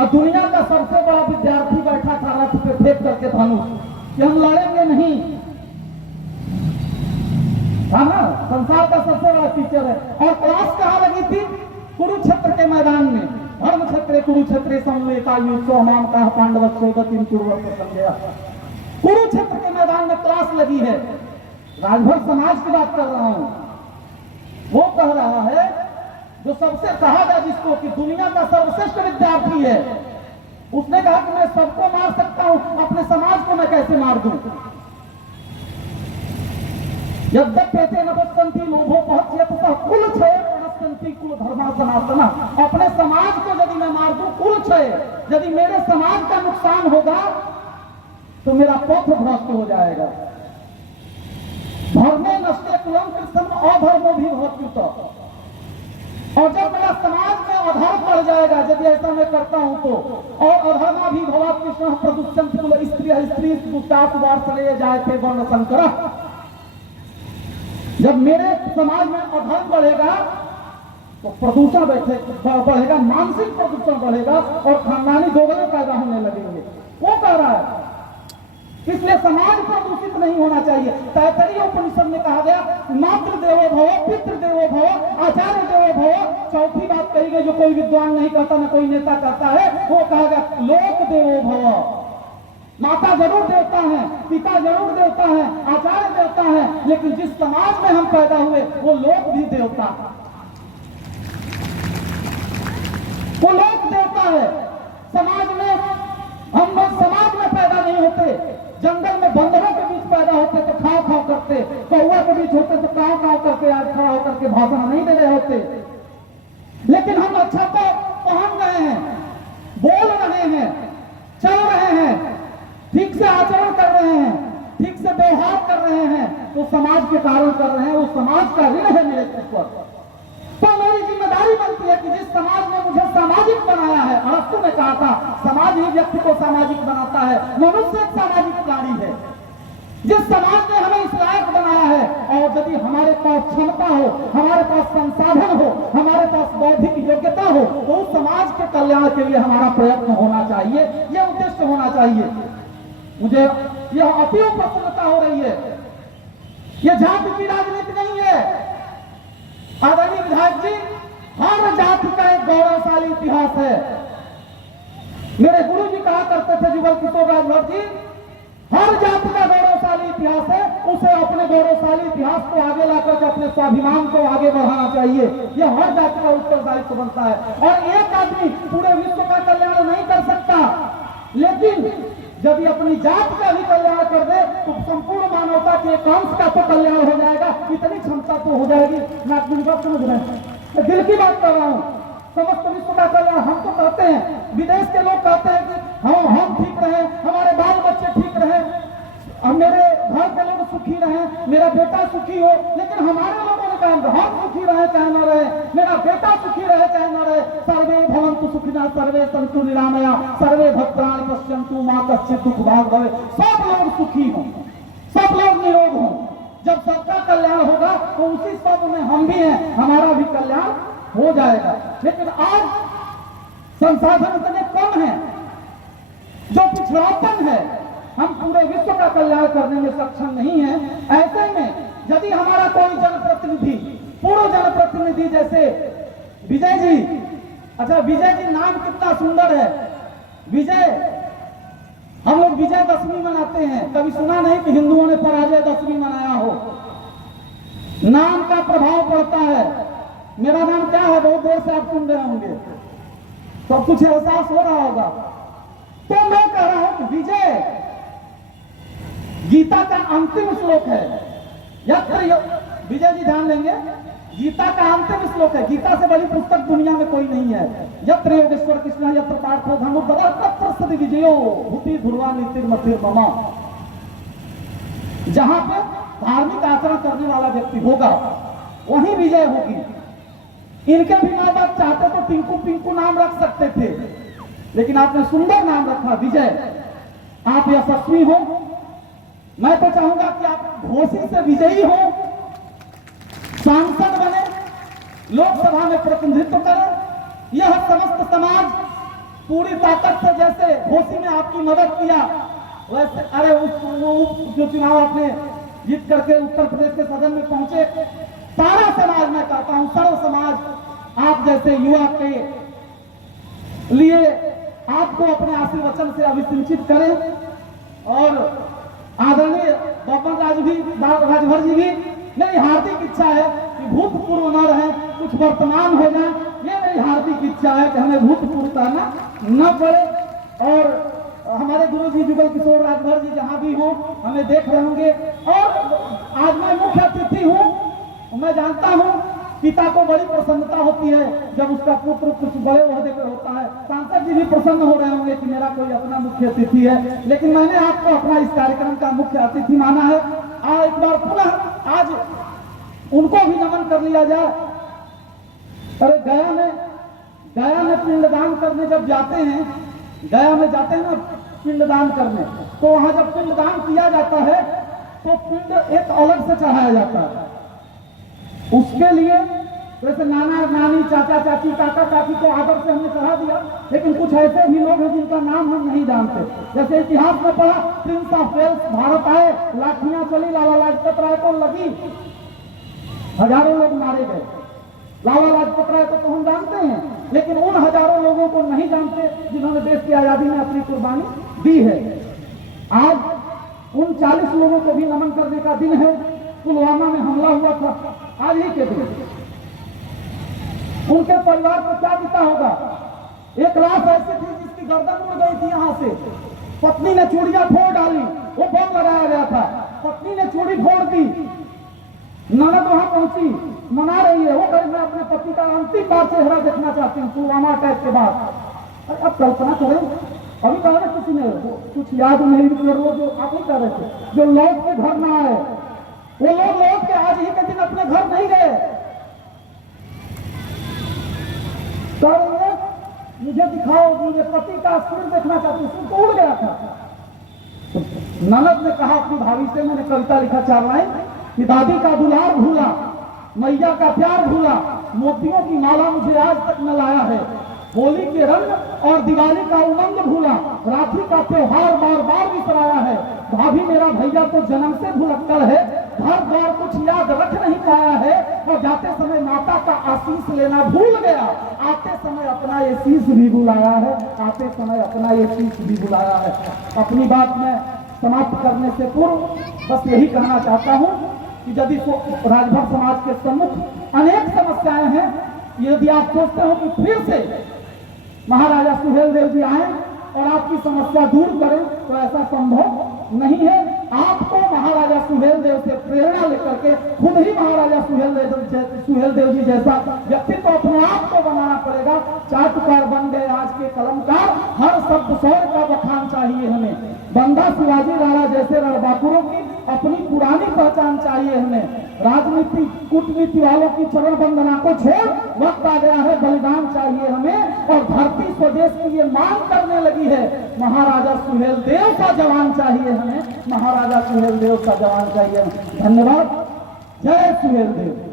और दुनिया का सबसे बड़ा विद्यार्थी बैठा था रथ पे फेंक करके धनुष कि हम लड़ेंगे नहीं, था ना, संसार का सबसे बड़ा टीचर है। और क्लास कहाँ लगी थी? कुरुक्षेत्र के मैदान में। धर्म क्षेत्र कुरुक्षेत्र समवेता युद्धो माम का पांडव सोदतिम कुरुवत समझया। कुरुक्षेत्र के मैदान में क्लास लगी है। राजभर समाज की बात कर रहा हूं। वो कह रहा है जो सबसे कहा जाए जिसको कि दुनिया का सर्वश्रेष्ठ विद्यार्थी है, उसने कहा कि मैं सबको मार सकता हूं, अपने समाज को मैं कैसे मार दूं? यद्यप्येते न पश्यन्ति लोभो पहच्यतः कुल क्षय प्रणश्यन्ति कुल धर्मा सनातना। अपने समाज को यदि मैं मार दूं, कुल क्षय, यदि मेरे समाज का नुकसान होगा तो मेरा पथ भ्रष्ट हो जाएगा। धर्मे नष्टे कुलम कृष्ण अधर्मो भी भवत्युत। और जब मेरा समाज में अधर्म बढ़ जाएगा, यदि ऐसा मैं करता हूं तो, और अधर्मा भी भवत् कृष्ण प्रदुष्यन्ति कुल स्त्री दुष्टास वार्षणेय जायते वर्ण संकर। जब मेरे समाज में अधर्म बढ़ेगा तो प्रदूषण बढ़ेगा, मानसिक प्रदूषण बढ़ेगा और खानदानी दोगले पैदा होने लगेंगे। वो कह रहा है इसलिए समाज प्रदूषित नहीं होना चाहिए। तैतरीय उपनिषद में कहा गया मातृ देवो भव, पितृ देवो भव, आचार्य देवो भव। चौथी बात कही गई जो कोई विद्वान नहीं करता, न कोई नेता करता है, वो कहा गया लोक देवो भव। माता जरूर देवता है, पिता जरूर देवता है, आचार्य देवता है, लेकिन जिस समाज में हम पैदा हुए वो लोक भी देवता, वो लोक देवता है। समाज में हम लोग समाज में पैदा नहीं होते, जंगल में बंदरों के बीच पैदा होते तो खाओ खाओ करते, कौआ के बीच होते तो काव काव करके आज खड़ा होकर के भाषण नहीं दे रहे होते। लेकिन हम अच्छा तो पहन रहे हैं, बोल रहे हैं, चल रहे हैं, ठीक से आचरण कर रहे हैं, ठीक से व्यवहार कर रहे हैं, तो समाज के कारण कर रहे हैं। वो समाज का ऋण है मेरे ऊपर। तो मेरी जिम्मेदारी बनती है कि जिस समाज ने मुझे सामाजिक बनाया है, अरस्तु ने कहा था समाज ही व्यक्ति को सामाजिक बनाता है, मनुष्य एक सामाजिक प्राणी है। जिस समाज ने हमें इस लायक बनाया है, और यदि हमारे पास क्षमता हो, हमारे पास संसाधन हो, हमारे पास बौद्धिक योग्यता हो, तो उस समाज के कल्याण के लिए हमारा प्रयत्न होना चाहिए, यह उद्देश्य होना चाहिए। मुझे यह अति प्रसन्नता हो रही है। यह जाति की राजनीति नहीं है। आदरणीय विधायक जी, हर जाति का एक गौरवशाली इतिहास है। मेरे गुरु जी कहा करते थे जुगल किशोर राजभर जी, हर जाति का गौरवशाली इतिहास है, उसे अपने गौरवशाली इतिहास को आगे लाकर के अपने स्वाभिमान को आगे बढ़ाना चाहिए। यह हर जाति का उत्तरदायित्व बनता है। और एक आदमी पूरे विश्व का कल्याण नहीं कर सकता, लेकिन यदि अपनी जाति का भी कल्याण कर दे तो संपूर्ण मानवता के एक अंश का तो कल्याण हो जाएगा। इतनी क्षमता तो हो जाएगी। मैं अपनी बात समझ रहे हैं, मैं दिल की बात कर रहा हूँ। समस्त विश्व का कल्याण हम तो कहते हैं, विदेश के लोग कहते हैं कि हम ठीक रहे, हमारे बाल बच्चे ठीक रहे, मेरे घर के लोग सुखी रहे, मेरा बेटा सुखी हो। लेकिन हमारे लोगों ने कहा हम सुखी रहे चाहे न रहे, मेरा बेटा सुखी रहे चाहे न रहे, सर्वे भवन्तु सुखिनः सर्वे सन्तु निरामया सर्वे भद्राणि पश्यन्तु मा कश्चित् दुःख भाग् भवेत्। सब लोग सुखी हों, सब लोग निरोग हों। जब सबका कल्याण होगा तो उसी सब में हम भी हैं, हमारा भी कल्याण हो जाएगा। लेकिन आज संसाधन इतने कम है, जो पिछड़ापन है, हम पूरे विश्व का कल्याण करने में सक्षम नहीं है। ऐसे में यदि हमारा कोई जनप्रतिनिधि, पूर्व जनप्रतिनिधि जैसे विजय जी, अच्छा विजय जी नाम कितना सुंदर है, विजय, हम लोग विजय दशमी मनाते हैं। कभी सुना नहीं कि हिंदुओं ने पराजय दशमी मनाया हो। नाम का प्रभाव पड़ता है। मेरा नाम क्या है, बहुत देर से आप सुन रहे होंगे, तो कुछ एहसास हो रहा होगा। तो मैं कह रहा हूं कि विजय गीता का अंतिम श्लोक है। विजय जी ध्यान देंगे, गीता का अंतिम श्लोक है। गीता से बड़ी पुस्तक दुनिया में कोई नहीं है। यत्र योगेश्वर कृष्ण यत्र पार्थो धनुर्धरः तत्र सति विजयो भूति ध्रुवा नीतिर्मतिर्मम। जहां पे धार्मिक आचरण करने वाला व्यक्ति होगा वहीं विजय होगी। इनके भी माँ बाप चाहते तो पिंकू पिंकू नाम रख सकते थे, लेकिन आपने सुंदर नाम रखा विजय। आप यशस्वी हो। मैं तो चाहूंगा कि आप घोषित से विजयी हो, सांसद बने, लोकसभा में प्रतिनिधित्व करें। यह समस्त समाज पूरी ताकत से जैसे घोसी ने आपकी मदद किया, वैसे अरे उस जो चुनाव आपने जीत करके उत्तर प्रदेश के सदन में पहुंचे, सारा समाज मैं कहता हूं, सर्व समाज आप जैसे युवा के लिए आपको अपने आशीर्वचन से अभिसिंचित करें। और आदरणीय बब्बर राजभर जी भी, मेरी हार्दिक इच्छा है कि भूतपूर्व न रहे, कुछ वर्तमान हो जाए, ये मेरी हार्दिक इच्छा है कि हमें भूतपूर्व करना न पड़े। और हमारे गुरु जी जुगल किशोर राजभर जी जहां भी हों हमें देख रहे होंगे। और आज मैं मुख्य अतिथि हूं, मैं जानता हूं पिता को बड़ी प्रसन्नता होती है जब उसका पुत्र कुछ बड़े ओहदे पर होता है। सांसद जी भी प्रसन्न हो रहे होंगे कि मेरा कोई अपना मुख्य अतिथि है, लेकिन मैंने आपको अपना इस कार्यक्रम का मुख्य अतिथि माना है। एक बार पुनः आज उनको भी नमन कर लिया जाए। अरे गया में पिंडदान करने जब जाते हैं, गया में जाते हैं ना पिंडदान करने, तो वहां जब पिंडदान किया जाता है तो पिंड एक अलग से चढ़ाया जाता है। उसके लिए जैसे नाना नानी, चाचा चाची, काका काकी को आदर से हमने चढ़ा दिया, लेकिन कुछ ऐसे भी लोग हैं जिनका नाम हम नहीं जानते। जैसे इतिहास में पढ़ा, प्रिंस ऑफ वेल्स भारत आए, लाठियां चली, लाला लाजपत राय को लगी, हजारों लोग मारे गए। लाला लाजपत राय को तो हम जानते हैं, लेकिन उन हजारों लोगों को नहीं जानते जिन्होंने देश की आजादी में अपनी कुर्बानी दी है। आज उन 40 लोगों को भी नमन करने का दिन है। पुलवामा में हमला हुआ था आज ही के दिन, उनके परिवार को क्या बीता होगा। एक लाश ऐसी थी जिसकी गर्दन उड़ गई थी यहां से, पत्नी ने चूड़ियां फोड़ डाली, वो बम लगाया गया था, पत्नी ने चूड़ी फोड़ दी, ननद वहां पहुंची, मना रही है, वो कहीं मैं अपने पति का अंतिम बार चेहरा देखना चाहती हूँ पुलवामा अटैक के बाद। अब कल्पना करें, अभी कहा ना किसी ने कुछ याद नहीं कर लो, जो आप ही कह रहे थे, जो लौट के घर ना आए, वो लोग लौट के आज ही के दिन अपने घर नहीं गए। मुझे दिखाओ, मुझे पति का सिर देखना चाहती हूँ, सिर तो उड़ गया था। तो ननद ने कहा अपनी भाभी से, मैंने कविता लिखा 4 लाइन कि दादी का दुलार भूला, मैया का प्यार भूला, मोतियों की माला मुझे आज तक न लाया है, होली के रंग और दिवाली का उमंग भूला, राखी का त्योहार बार बार बिसराया है, भाभी मेरा भैया तो जन्म से भुलक्कड़ है, घर द्वार कुछ याद रख नहीं पाया है, और जाते समय माता का आशीष लेना भूल गया, आते समय अपना ये शीश भी बुलाया है, आते समय अपना ये शीश भी बुलाया है। अपनी बात में समाप्त करने से पूर्व बस यही कहना चाहता हूं कि यदि राजभर समाज के सम्मुख अनेक समस्याएं हैं, यदि आप सोचते हो कि फिर से महाराजा सुहेलदेव जी आए और आपकी समस्या दूर करें, तो ऐसा संभव नहीं है। आपको महाराजा सुहेलदेव से प्रेरणा लेकर के खुद ही महाराजा सुहेलदेव जी जैसा व्यक्तित्व अपने आप को बनाना पड़ेगा। चाटुकार बन गए आज के कलमकार, हर शब्द शौर्य का बखान चाहिए हमें। बंदा शिवाजी राणा जैसे रणबांकुरों की अपनी पुरानी पहचान चाहिए हमें। राजनीति कूटनीति वालों की चरण वंदना को छोड़ वक्त आ गया है, बलिदान चाहिए हमें, और धरती स्वदेश की ये मांग करने लगी है। महाराजा सुहेलदेव का जवान चाहिए हमें, महाराजा सुहेलदेव का जवान चाहिए। धन्यवाद। जय सुहेलदेव।